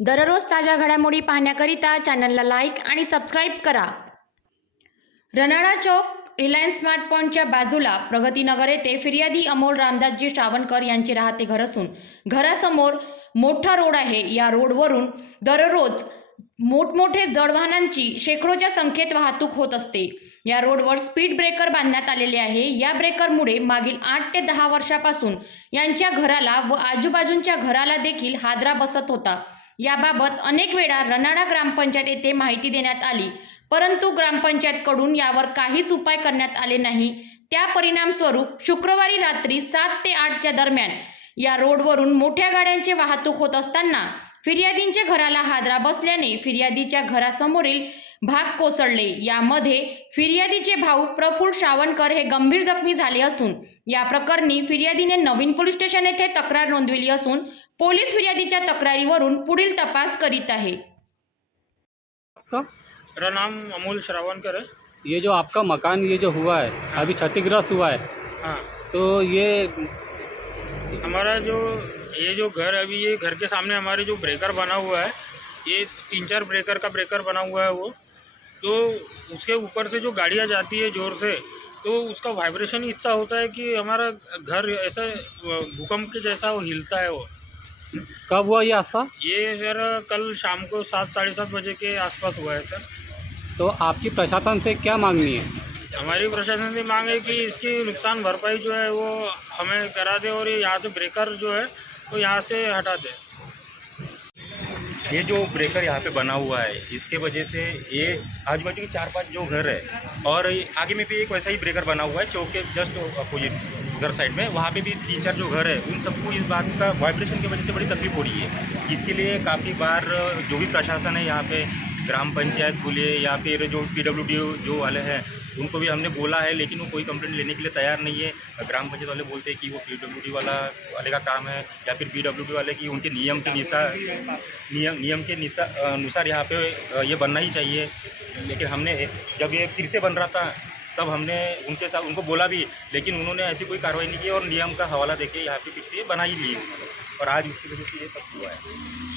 दररोज ताज्या घडामोडी पाहण्याकरिता चॅनलला लाईक आणि सबस्क्राईब करा. रनाळा चौक रिलायन्स स्मार्ट पॉईंटच्या बाजूला प्रगतीनगर येथे फिर्यादी अमोल रामदासजी श्रावणकर यांचे राहते घर असून घरासमोर मोठा रोड आहे. या रोडवरून दररोज मोठमोठे जडवाहनांची शेकडोच्या संख्येत वाहतूक होत असते. या रोडवर स्पीड ब्रेकर बांधण्यात आलेले आहे. या ब्रेकरमुळे मागील आठ ते दहा वर्षापासून यांच्या घराला व आजूबाजूंच्या घराला देखील हादरा बसत होता. याबाबत अनेक वेळा रनाडा ग्रामपंचायत येथे माहिती देण्यात आली. परंतु ग्रामपंचायतकडून यावर काहीच उपाय करण्यात आले नाही. त्या परिणामस्वरूप शुक्रवारी रात्री सात ते आठच्या दरम्यान या रोडवरून मोठ्या गाड्यांची वाहतूक होत असताना फिर्यादींच्या घराला हादरा बसल्याने फिर्यादीच्या घरासमोरील भाग कोसळले. यामध्ये फिर्यादीचे भाऊ प्रफुल्ल श्रावणकर हे गंभीर जखमी झाले असून या प्रकरणी फिर्यादीने नवीन पोलीस स्टेशन येथे तक्रार नोंदविली असून पोलीस फिर्यादीच्या तक्रारीवरून पुढील तपास करीत आहे. मेरा नाम अमोल श्रावणकर है। ये जो आपका मकान ये जो हुआ है अभी क्षतिग्रस्त हुआ है हाँ। तो ये हमारा जो ये जो घर है, अभी ये घर के सामने हमारे जो ब्रेकर बना हुआ है ये तीन चार ब्रेकर का ब्रेकर बना हुआ है वो। तो उसके ऊपर से जो गाड़ियाँ जाती है ज़ोर से तो उसका वाइब्रेशन इतना होता है कि हमारा घर ऐसा भूकंप के जैसा वो हिलता है वो। कब हुआ ये हादसा? ये सर कल शाम को सात साढ़े सात बजे के आसपास हुआ है सर। तो आपकी प्रशासन से क्या मांगनी है? हमारी प्रशासन से मांग है कि इसकी नुकसान भरपाई जो है वो हमें करा दे और ये यहाँ से ब्रेकर जो है वो यहाँ से हटा दे। ये जो ब्रेकर यहाँ पे बना हुआ है, इसके वजह से ये आजू बाजू के चार पाँच जो घर है, और आगे में भी एक वैसा ही ब्रेकर बना हुआ है चौक के जस्ट अपोजिट घर साइड में, वहाँ पे भी तीन चार जो घर है, उन सबको इस बात का वाइब्रेशन की वजह से बड़ी तकलीफ़ हो रही है। इसके लिए काफ़ी बार जो भी प्रशासन है यहाँ पे ग्राम पंचायत बोलिए या फिर जो पीडब्ल्यूडी जो वाले हैं, उनको भी हमने बोला है, लेकिन वो कोई कंप्लेंट लेने के लिए तैयार नहीं है। ग्राम पंचायत वाले बोलते हैं कि वो पीडब्ल्यूडी वाला, वाले का काम है, या फिर पीडब्ल्यूडी वाले की उनके नियम के निशा, नियम नियम के निशा, अनुसार यहाँ पे ये बनना ही चाहिए। लेकिन हमने, जब ये फिर से बन रहा था, तब हमने उनके साथ, उनको बोला भी, लेकिन उन्होंने ऐसी कोई कार्रवाई नहीं की और नियम का हवाला देके यहाँ पे फिर से बना ही ली उन्होंने और आज उसकी वजह से ये सब हुआ है।